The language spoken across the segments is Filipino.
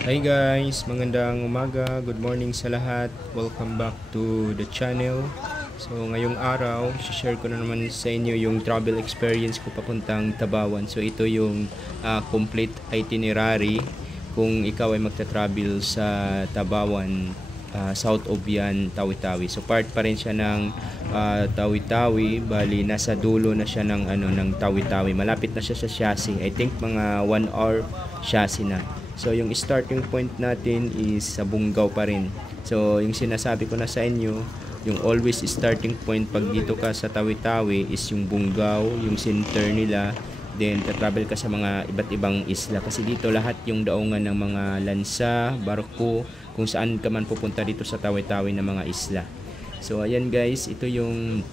Hi guys, magandang umaga, good morning sa lahat. Welcome back to the channel. So ngayong araw, share ko na naman sa inyo yung travel experience ko papuntang Tabawan. So ito yung complete itinerary kung ikaw ay magta-travel sa Tabawan, south of yan, Tawi-Tawi. So part pa rin siya ng Tawi-Tawi, bali nasa dulo na siya ng Tawi-Tawi. Malapit na siya sa Siasi. I think mga 1 hour Siasi na. So yung starting point natin is sa Bungaw pa rin. So yung sinasabi ko na sa inyo, yung always starting point pag dito ka sa Tawi-Tawi is yung Bungaw, yung center nila. Then travel ka sa mga iba't ibang isla kasi dito lahat yung daungan ng mga lansa, barko, kung saan ka man pupunta dito sa Tawi-Tawi na mga isla. So ayan guys, ito yung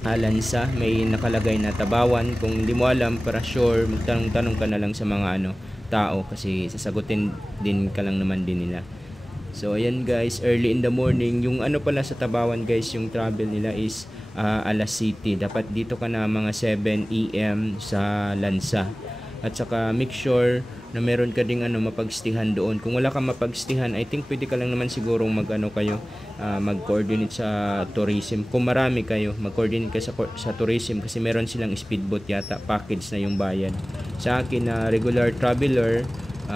lansa, may nakalagay na Tabawan. Kung hindi mo alam, para sure magtanong-tanong ka na lang sa mga tao kasi sasagutin din ka lang naman din nila. So ayan guys, early in the morning, yung pala sa Tabawan guys, yung travel nila is alas city. Dapat dito ka na mga 7 AM sa lansa. At saka make sure na meron ka ding mapagstihan doon. Kung wala kang mapagstihan, I think pwede ka lang naman siguro kayo, mag-coordinate sa tourism. Kung marami kayo, mag-coordinate ka sa tourism kasi meron silang speedboat yata, package na yung bayad. Sa akin na regular traveler,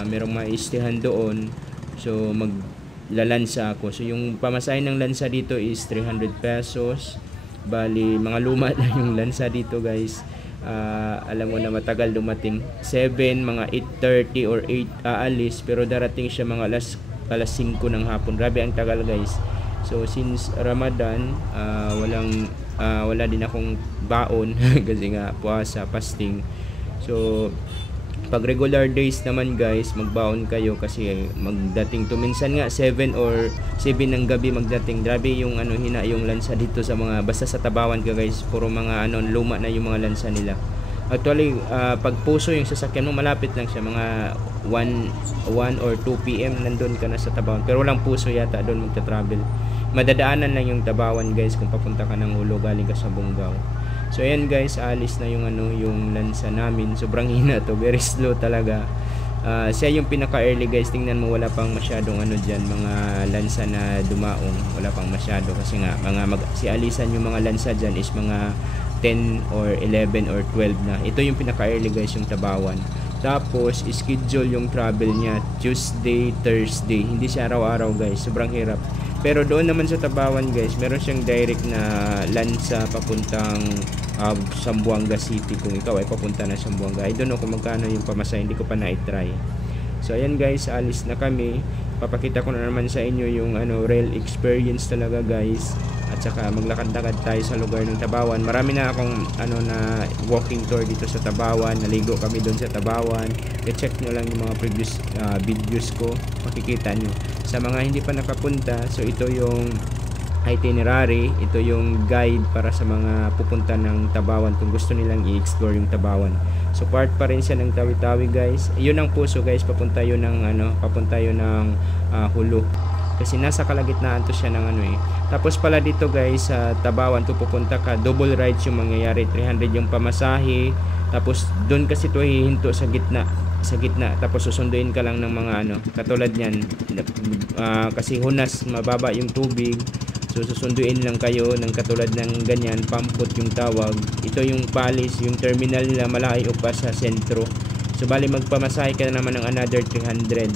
merong maistihan doon. So maglalansa ako. So yung pamasahe ng lansa dito is 300 pesos. Bali, mga luma na yung lansa dito guys. Alam mo na matagal dumating, 7, mga 8:30 or 8 aalis, pero darating siya mga alas 5 ng hapon. Grabe ang tagal guys. So since Ramadan, wala din akong baon kasi nga puasa, fasting. So pag regular days naman guys, magbaon kayo kasi magdating to, minsan nga 7 or 7 ng gabi magdating. Grabe yung hina yung lansa dito sa mga, basta sa Tabawan ka guys, puro mga luma na yung mga lansa nila. Actually, pag puso yung sasakyan mo, malapit lang siya, mga 1 or 2 PM nandun ka na sa Tabawan. Pero walang puso yata doon magta-travel. Madadaanan lang yung Tabawan guys kung papunta ka ng Hulo galing ka sa Bungaw. So ayan guys, alis na yung lansa namin. Sobrang hina to, very slow talaga. Siya yung pinaka early guys. Tingnan mo, wala pang masyadong diyan, mga lansa na dumaong, wala pang masyado kasi nga si alisan yung mga lansa diyan is mga 10 or 11 or 12 na. Ito yung pinaka early guys, yung Tabawan. Tapos schedule yung travel niya Tuesday, Thursday. Hindi siya araw-araw guys, sobrang hirap. Pero doon naman sa Tabawan guys, meron siyang direct na lansa papuntang Zamboanga City kung ikaw ay papunta na Zamboanga. I don't know kung magkano yung pamasahe, hindi ko pa na-try. So ayan guys, alis na kami. Papakita ko na naman sa inyo yung real experience talaga guys. At saka maglakad-lakad tayo sa lugar ng Tabawan. Marami na akong na walking tour dito sa Tabawan. Naligo kami doon sa Tabawan. I-check nyo lang yung mga previous videos ko, makikita nyo. Sa mga hindi pa nakapunta, so ito yung itinerary, ito yung guide para sa mga pupunta ng Tabawan kung gusto nilang i-explore yung Tabawan. So part pa rin siya ng Tawi-Tawi guys. Yun ang puso guys, papunta yun ng Hulo. Kasi nasa kalagitnaan to siya ng Tapos pala dito guys sa Tabawan, kung pupunta ka, double rides yung mangyayari, 300 yung pamasahe. Tapos doon kasi to hihinto sa gitna, tapos susunduin ka lang ng mga katulad niyan, kasi hunas, mababa yung tubig. So susunduin lang kayo ng katulad ng ganyan, pampot yung tawag. Ito yung Palace, yung terminal nila malayo pa sa sentro. So bali magpamasahe ka na naman ng another 300.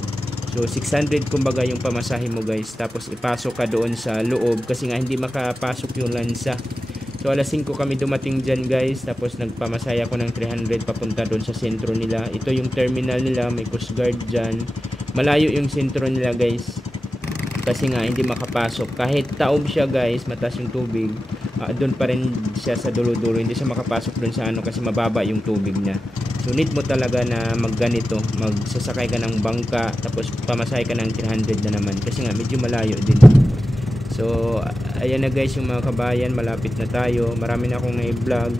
So 600 kumbaga yung pamasahe mo guys. Tapos ipasok ka doon sa loob kasi nga hindi makapasok yung lansa. So alas 5 kami dumating dyan guys. Tapos nagpamasahe ako ng 300 papunta doon sa sentro nila. Ito yung terminal nila, may Coast Guard dyan. Malayo yung sentro nila guys, kasi nga hindi makapasok. Kahit taob siya guys, mataas yung tubig, doon pa rin siya sa dulo-dulo. Hindi siya makapasok doon sa kasi mababa yung tubig niya. So need mo talaga na magganito, magsasakay ka ng bangka, tapos pamasahe ka ng 300 na naman kasi nga medyo malayo din. So ayan na guys yung mga kabayan, malapit na tayo. Marami na akong na-vlog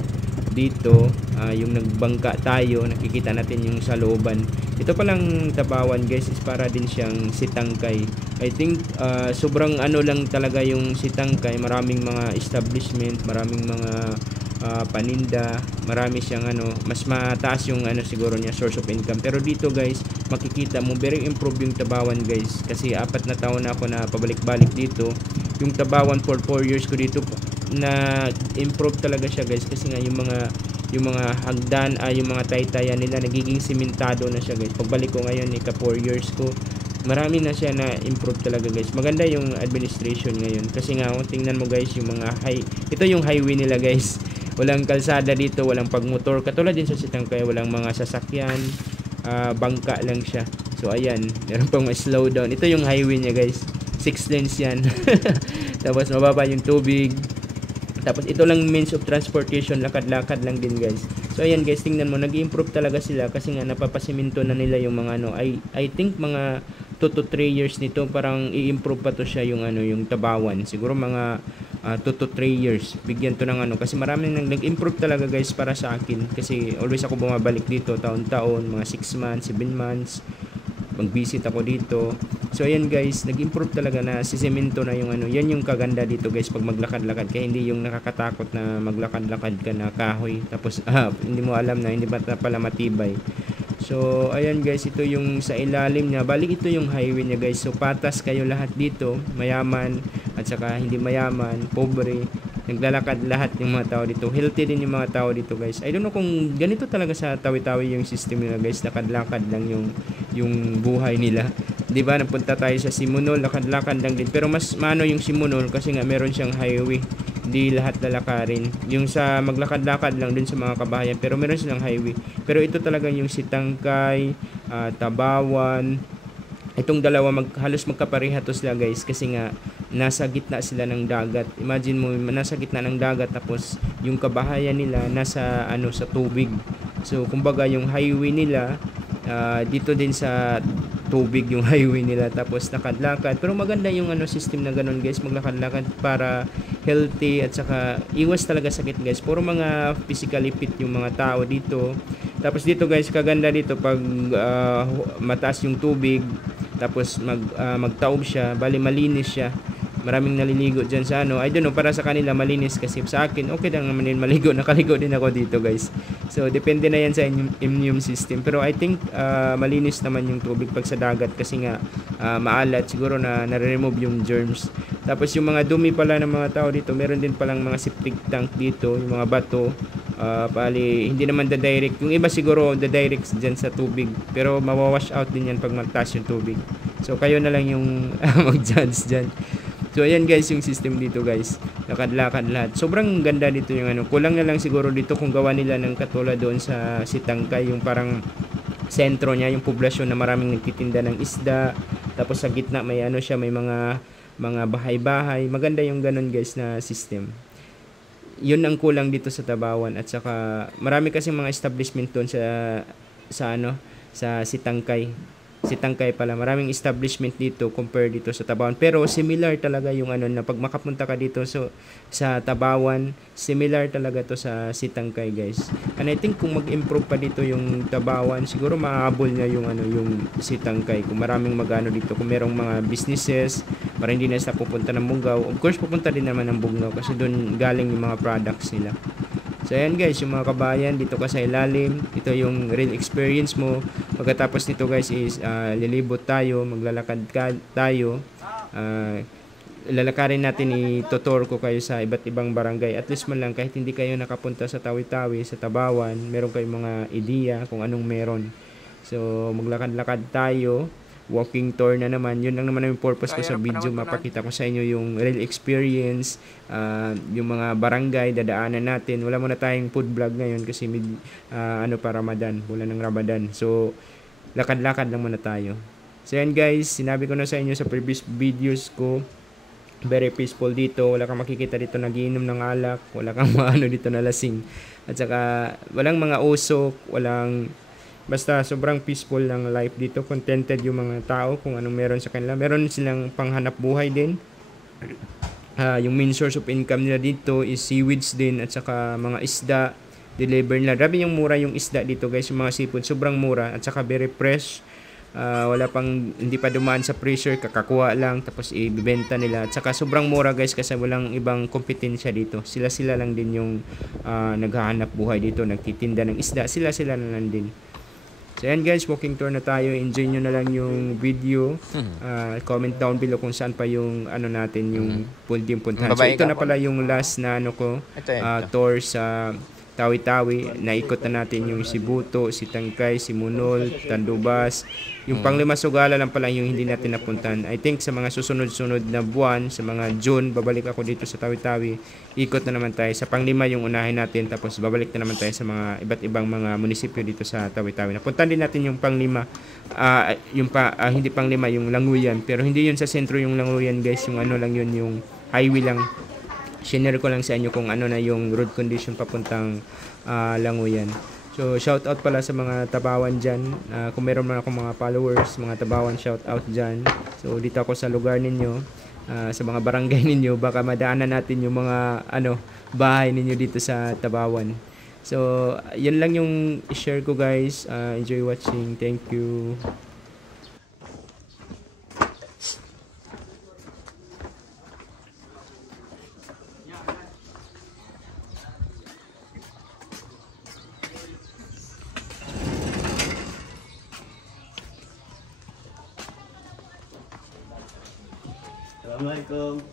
dito, yung nagbangka tayo, nakikita natin yung sa looban. Ito palang Tabawan guys is para din siyang Sitangkay. I think sobrang lang talaga yung Sitangkay. Maraming mga establishment, maraming mga paninda, marami siyang mas mataas yung siguro niya source of income. Pero dito guys, makikita mo very improve yung Tabawan guys, kasi 4 na taon na ako na pabalik-balik dito. Yung Tabawan for 4 years ko dito na improve talaga siya guys, kasi nga yung mga hagdan yung mga taytayan nila nagiging simentado na siya guys. Pagbalik ko ngayon ika 4 years ko, marami na siya na improve talaga guys. Maganda yung administration ngayon, kasi nga tingnan mo guys yung mga ito yung highway nila guys. Walang kalsada dito, walang pagmotor. Katulad din sa Sitangkay, walang mga sasakyan. Bangka lang siya. So ayan, meron pang slow down. Ito yung highway niya guys. 6 lanes yan. Tapos mababa yung tubig. Tapos ito lang means of transportation, lakad-lakad lang din guys. So ayan guys, tingnan mo, nag-improve talaga sila kasi nga napapasiminto na nila yung mga I think mga 2 to 3 years nito, parang i-improve pa to siya yung yung Tabawan. Siguro mga 2 to 3 years. Bigyan to ng kasi maraming nag-improve talaga guys para sa akin, kasi always ako bumabalik dito taon-taon, mga 6 months, 7 months. Mag-visit ako dito. So ayan guys, nag-improve talaga na sisemento na yung yan yung kaganda dito guys pag maglakad-lakad, kaya hindi yung nakakatakot na maglakad-lakad ka na kahoy tapos hindi mo alam na hindi ba pala matibay. So ayan guys, ito yung sa ilalim niya, balik ito yung highway niya guys. So patas kayo lahat dito, mayaman at saka hindi mayaman, pobre, naglalakad lahat yung mga tao dito. Healthy din yung mga tao dito guys. I don't know kung ganito talaga sa Tawi-Tawi yung system nila guys, lakad-lakad lang yung buhay nila. 'Di ba? Napunta tayo sa Simunol, lakad-lakad lang din. Pero mas maano yung Simunol kasi nga meron siyang highway. Hindi lahat lalakarin. Yung sa maglakad-lakad lang din sa mga kabahayan, pero meron silang highway. Pero ito talaga yung Sitangkay, Tabawan. Itong dalawa halos magkapareha to sila guys, kasi nga nasa gitna sila ng dagat. Imagine mo, nasa gitna ng dagat tapos yung kabahayan nila nasa sa tubig. So kumbaga yung highway nila dito din sa tubig yung highway nila, tapos lakad-lakad. Pero maganda yung system na ganun guys, maglakad-lakad para healthy at saka iwas talaga sakit guys. Puro mga physically fit yung mga tao dito. Tapos dito guys, kaganda dito pag mataas yung tubig, tapos magtaob siya, bali malinis siya. Maraming naliligo dyan sa I don't know, para sa kanila malinis, kasi sa akin okay lang naman din maligo. Nakaligo din ako dito guys. So depende na yan sa immune system. Pero I think malinis naman yung tubig pag sa dagat, kasi nga maalat, siguro na nare-remove yung germs. Tapos yung mga dumi pala ng mga tao dito, meron din palang mga septic tank dito, yung mga bato. Bali hindi naman direct, yung iba siguro direct dyan sa tubig, pero mawawash out din yan pag mataas yung tubig. So kayo na lang yung mag-judge dyan. So ayan guys yung system dito guys, lakad-lakad lahat. Sobrang ganda dito yung kulang na lang siguro dito kung gawa nila ng katulad doon sa Sitangkay, yung parang sentro niya, yung poblasyon na maraming nagtitinda ng isda, tapos sa gitna may siya, may mga bahay-bahay. Maganda yung ganun guys na system. Yun ang kulang dito sa Tabawan, at saka marami kasi mga establishment doon sa Sitangkay. Sitangkay pala, maraming establishment dito compare dito sa Tabawan. Pero similar talaga yung na pag makapunta ka dito sa Tabawan, similar talaga to sa Sitangkay guys. And I think kung mag-improve pa dito yung Tabawan, siguro maaabol niya yung yung Sitangkay. Kung maraming dito, kung merong mga businesses, para hindi na sa pupunta ng Bungaw. Of course pupunta din naman ng Bungaw kasi doon galing yung mga products nila. So ayan guys, yung mga kabayan, dito ka sa ilalim, ito yung real experience mo. Pagkatapos nito guys is lilibot tayo, maglalakad tayo. Lalakarin natin, itutour ko kayo sa iba't ibang barangay. At least man lang, kahit hindi kayo nakapunta sa Tawi-Tawi, sa Tabawan, meron kayong mga ideya kung anong meron. So maglakad-lakad tayo, walking tour na naman. Yun lang naman ang purpose ko sa video, mapakita ko sa inyo yung real experience, yung mga barangay dadaanan natin. Wala muna tayong food vlog ngayon kasi pa Ramadan, bulan ng Ramadan. So lakad-lakad lang muna tayo. So yan guys, sinabi ko na sa inyo sa previous videos ko, very peaceful dito. Wala kang makikita dito nagiinom ng alak, wala kang dito na lasing, at saka walang mga usok, basta sobrang peaceful ng life dito. Contented yung mga tao kung anong meron sa kanila. Meron silang panghanap buhay din. Yung main source of income nila dito is seaweeds din, at saka mga isda. Deliver nila. Grabe yung mura yung isda dito guys, yung mga seafood. Sobrang mura, at saka very fresh. wala pang, hindi pa dumaan sa pressure, kakakuha lang tapos ibebenta nila. At saka sobrang mura guys kasi walang ibang kompetensya dito. Sila lang din yung naghahanap buhay dito, nagtitinda ng isda, sila na lang din. So yan guys, walking tour na tayo. Enjoy nyo na lang yung video. Comment down below kung saan pa yung ano natin, yung pwedeng puntahan. So ito na pala yung last na ano ko, tour sa Tawi-Tawi. Naikot na natin yung si Buto, si Tangkay, si Munol, Tandubas. Yung panglima Sugala lang pala yung hindi natin napuntahan. I think sa mga susunod-sunod na buwan, sa mga June, babalik ako dito sa Tawi-Tawi. Ikot na naman tayo. Sa panglima yung unahin natin, tapos babalik na naman tayo sa mga iba't ibang mga munisipyo dito sa Tawi-Tawi. Napuntahan din natin yung panglima, hindi panglima, yung Languyan. Pero hindi yun sa sentro yung Languyan guys, yung ano lang yun, yung highway lang. Shinare ko lang sa inyo kung ano na yung road condition papuntang Languyan. So shout out pala sa mga Tabawan dyan. Kung meron man akong mga followers, mga Tabawan, shout out dyan. So dito ako sa lugar ninyo, sa mga barangay ninyo, baka madaanan natin yung mga bahay ninyo dito sa Tabawan. So yan lang yung i-share ko guys. Enjoy watching. Thank you. Assalamualaikum.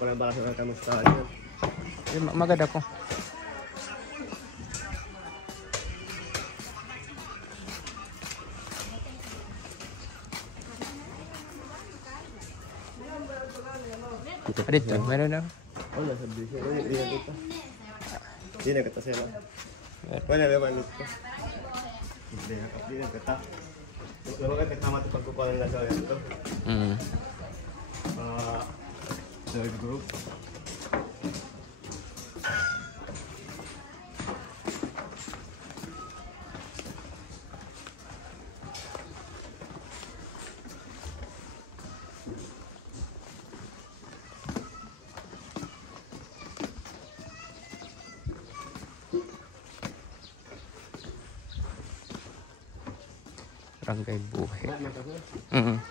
Ako lang baka sa kamustahan yan. Maganda po. Dito, meron na. Oh, nasa bisyo. Hindi na kita. Hindi na kita sila. Wala naman ito. Hindi na kita. Lawagan nagtama ito pagkukuha ng lasaw yan ito. Third group. Barangay Buhi. Wala man kasi. Mm.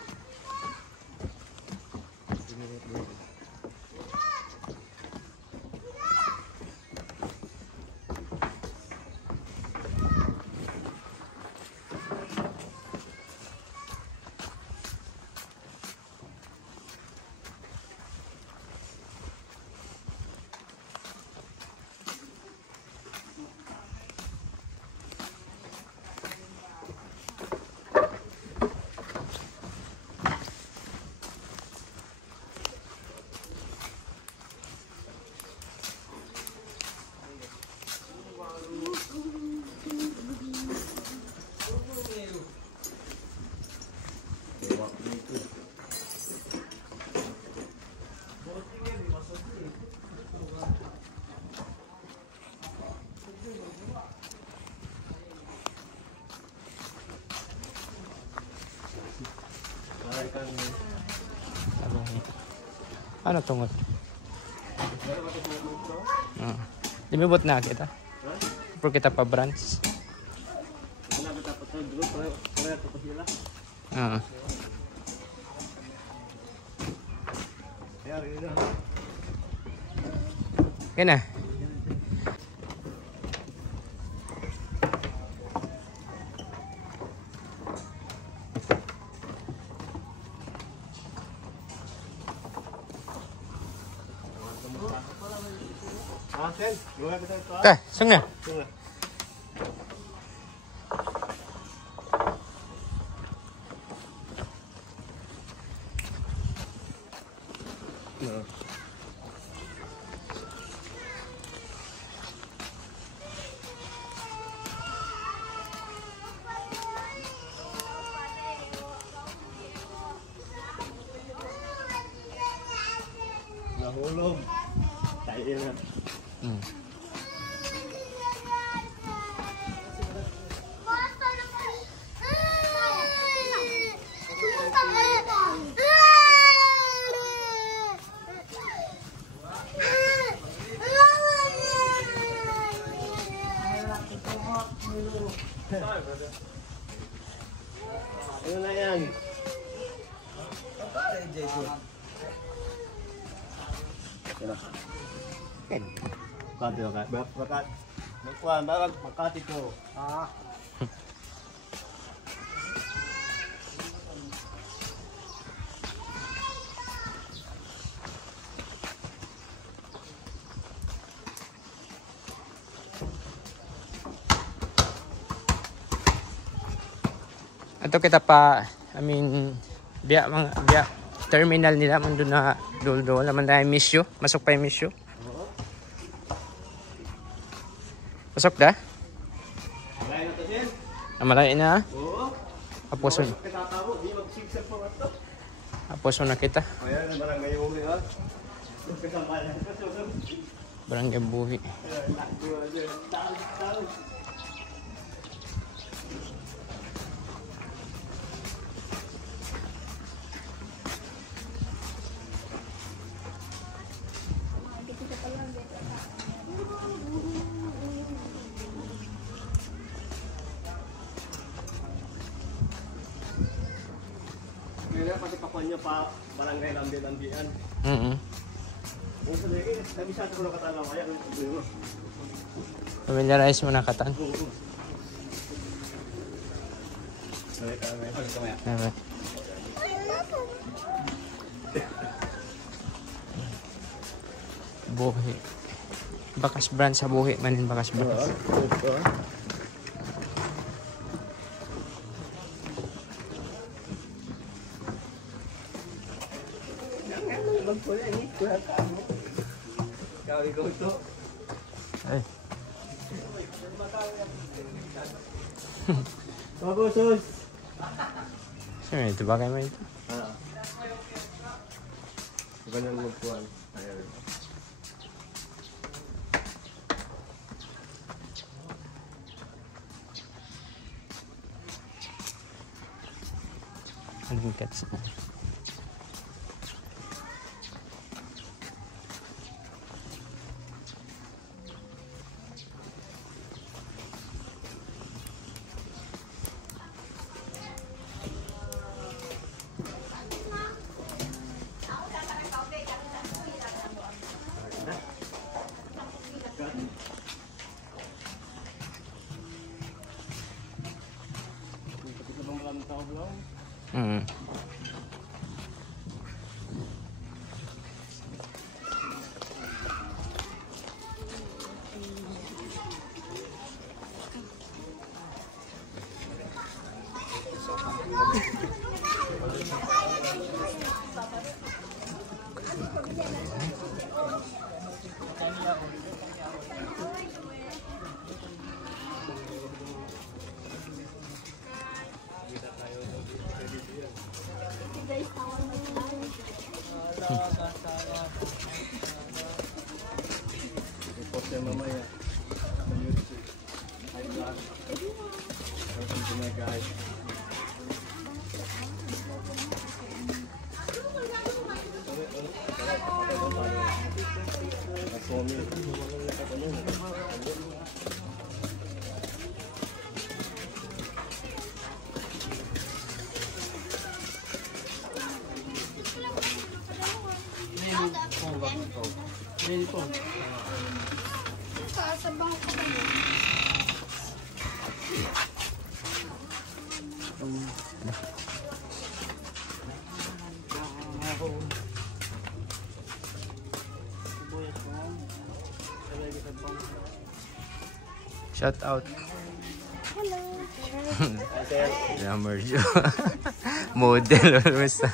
Ano tungot? Dimibot na kita. Pero kita pa branch. Kaya na. Tah, sunga. Nahulog. Tayo na. Ano na yan? Makati ka? Makati. Magkuhan, Makati ko. Ato kita pa, biya terminal nila man doon na duldo. Laman tayo miss you. Masok pa yung miss you. Pasok da? Malay na to din? Malay na. Oo. Aposo. Katatawo, di magsigsag pa ito. Aposo na kita. Ayan, barangay uli ha. Barangay Buhi. Pati pakuan niya pa barangay lambi-lambian. Kung sa lagi, kami sa ko nakatalaw kaya ng problema. Familiarize mo na katan. Buhi. Bakas brand sa Buhi. Manin Bakas brand. Ay. Bagus. Sino ito? Bagay mo ito? Ganyan magkuhan. Ayan. Anong cats na? Mm. I-post yan mamaya sa YouTube. Hi vlog. Welcome to my guys. Shout out. Hello. Grammar Jo. Model almost.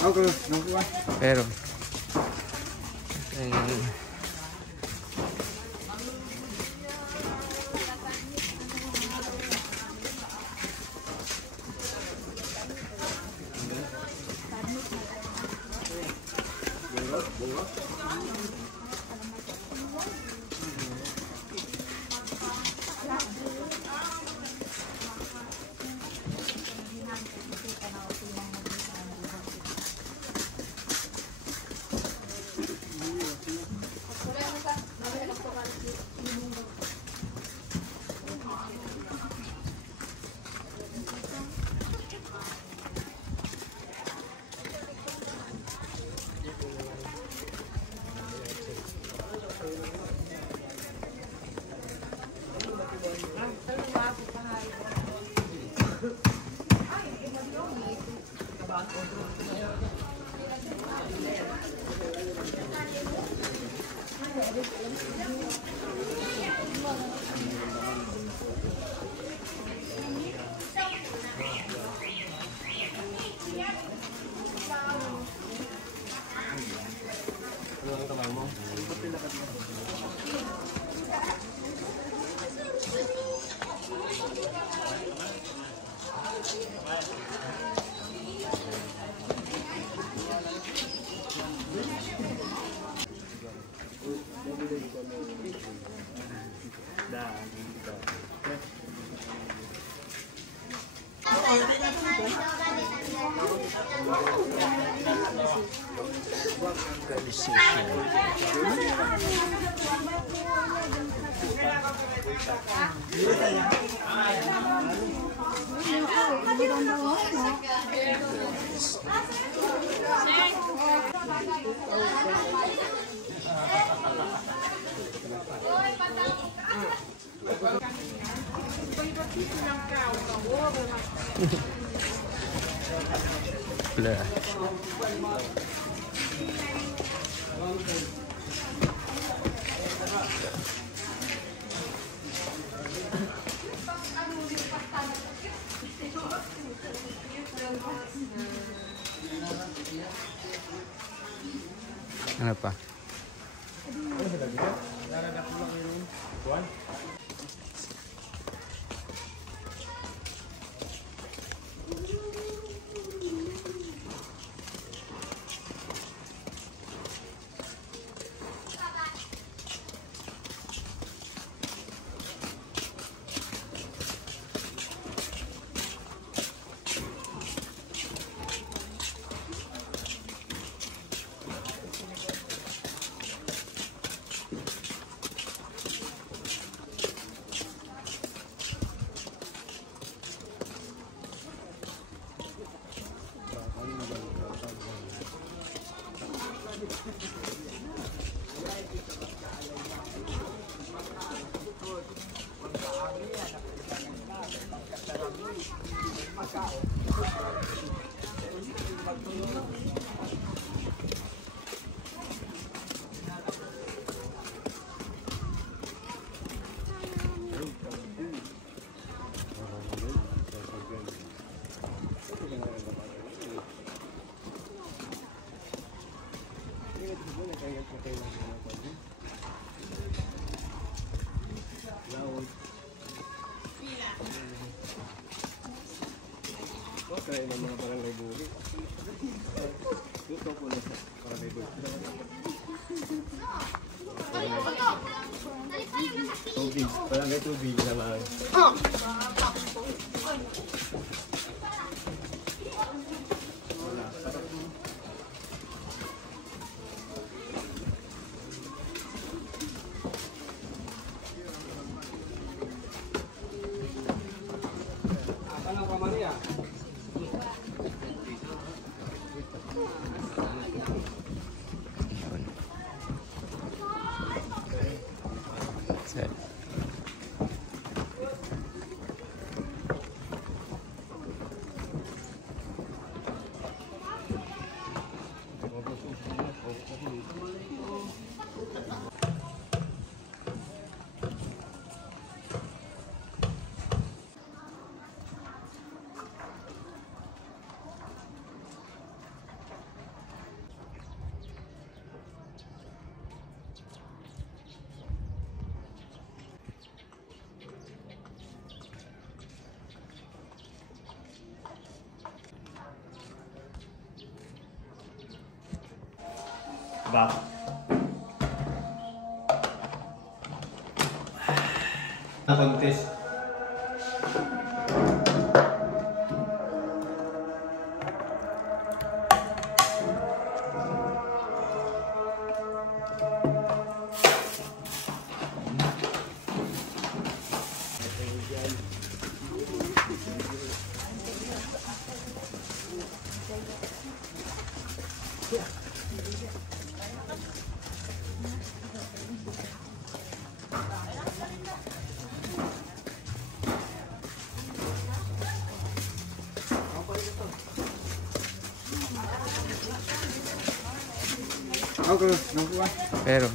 Okay, nakuha. Pero ano pa? try ng mga barangay buli. Ito po na sa barangay buli. Tubig. Barangay tubig naman. Sir. Ba? Contest. Ako, nakuha. Pero